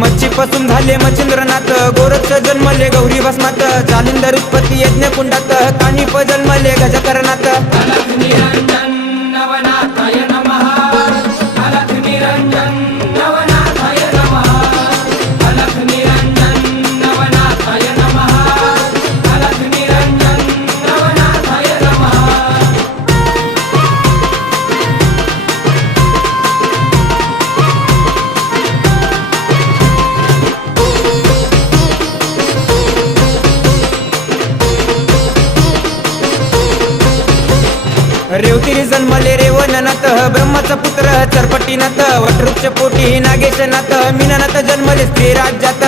मच्छीपासून झाले मच्छिंद्रनाथ, गोरक्ष जन्मले गौरी भस्मात, जालिंदर उत्पत्ती यज्ञ कुंडात, कानिप जन्मले गजकरणात। अलख निरंजन नवनाथाय नमः, अलख निरंजन नवनाथाय नमः, अलख निरंजन नवनाथाय नमः, अलख निरंजन नवनाथाय नमः। रेवतिरी जन्मले रेवणनाथ, ब्रह्माचा पुत्र चरपटीनाथ, वटवृक्ष पोटी नागेशनाथ, मीननाथ जन्मले स्त्री राज्यात।